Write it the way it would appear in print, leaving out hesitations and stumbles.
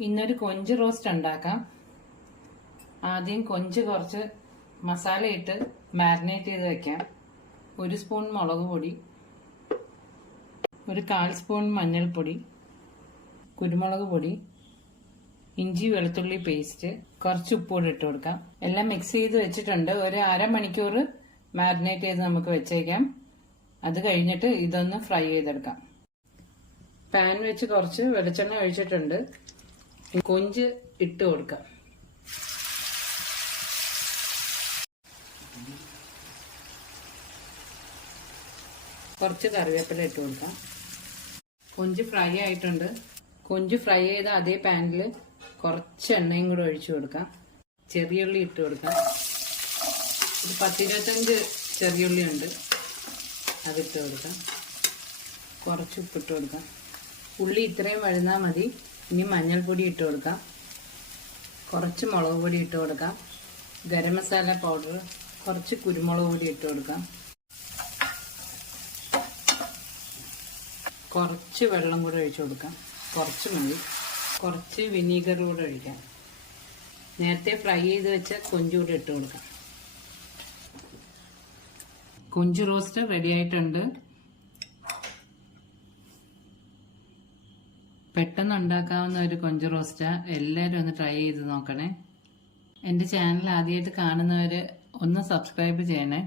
ഇന്നൊരു കൊഞ്ച് റോസ്റ്റ് ഉണ്ടാക്കാം. ആദ്യം കൊഞ്ച് കുറച്ച് മസാല ഇട്ട് മാരിനേറ്റ് ചെയ്ത് വെക്കാം. 1 സ്പൂൺ മുളക് പൊടി, 1/4 സ്പൂൺ മഞ്ഞൾപ്പൊടി, കുരുമുളക് പൊടി, ഇഞ്ചി വെളുത്തുള്ളി പേസ്റ്റ്, കുറച്ച് ഉപ്പുകൂടി ഇട്ട് കൊടുക്കാം. എല്ലാം മിക്സ് ചെയ്ത് വെച്ചിട്ടുണ്ട്. ഒരു അരമണിക്കൂർ മാരിനേറ്റ് ചെയ്ത് നമുക്ക് വെച്ചേക്കാം. അത് കഴിഞ്ഞിട്ട് ഇതൊന്ന് ഫ്രൈ ചെയ്തെടുക്കാം. പാൻ വെച്ച് കുറച്ച് വെളിച്ചെണ്ണ ഒഴിച്ചിട്ടുണ്ട്. കൊഞ്ച് ഇട്ട് കൊടുക്കാം. കുറച്ച് കറിവേപ്പില ഇട്ട് കൊടുക്കാം. കൊഞ്ച് ഫ്രൈ ആയിട്ടുണ്ട്. കൊഞ്ച് ഫ്രൈ ചെയ്ത അതേ പാനിൽ കുറച്ച് എണ്ണയും കൂടെ ഒഴിച്ചു കൊടുക്കാം. ചെറിയുള്ളി ഇട്ട് കൊടുക്കാം. ഒരു 10-25 ചെറിയുള്ളി ഉണ്ട്, അതിട്ട് കൊടുക്കാം. കുറച്ച് ഉപ്പിട്ട് കൊടുക്കാം. ഉള്ളി ഇത്രയും വഴുന്നാൽ മതി. ഇനി മഞ്ഞൾപ്പൊടി ഇട്ട് കൊടുക്കാം. കുറച്ച് മുളക് പൊടി ഇട്ട് കൊടുക്കാം. ഗരം മസാല പൗഡർ, കുറച്ച് കുരുമുളക് പൊടി ഇട്ട് കൊടുക്കാം. കുറച്ച് വെള്ളം കൂടെ ഒഴിച്ചു കൊടുക്കാം. കുറച്ച് മതി. കുറച്ച് വിനീഗർ കൂടെ ഒഴിക്കാം. നേരത്തെ ഫ്രൈ ചെയ്ത് വെച്ച കൊഞ്ച് കൂടെ ഇട്ട് കൊടുക്കാം. കൊഞ്ച് റോസ്റ്റ് റെഡി ആയിട്ടുണ്ട്. പെട്ടെന്ന് ഉണ്ടാക്കാവുന്ന ഒരു കൊഞ്ച് റോസ്റ്റാ. എല്ലാവരും ഒന്ന് ട്രൈ ചെയ്ത് നോക്കണേ. എൻ്റെ ചാനൽ ആദ്യമായിട്ട് കാണുന്നവർ ഒന്ന് സബ്സ്ക്രൈബ് ചെയ്യണേ.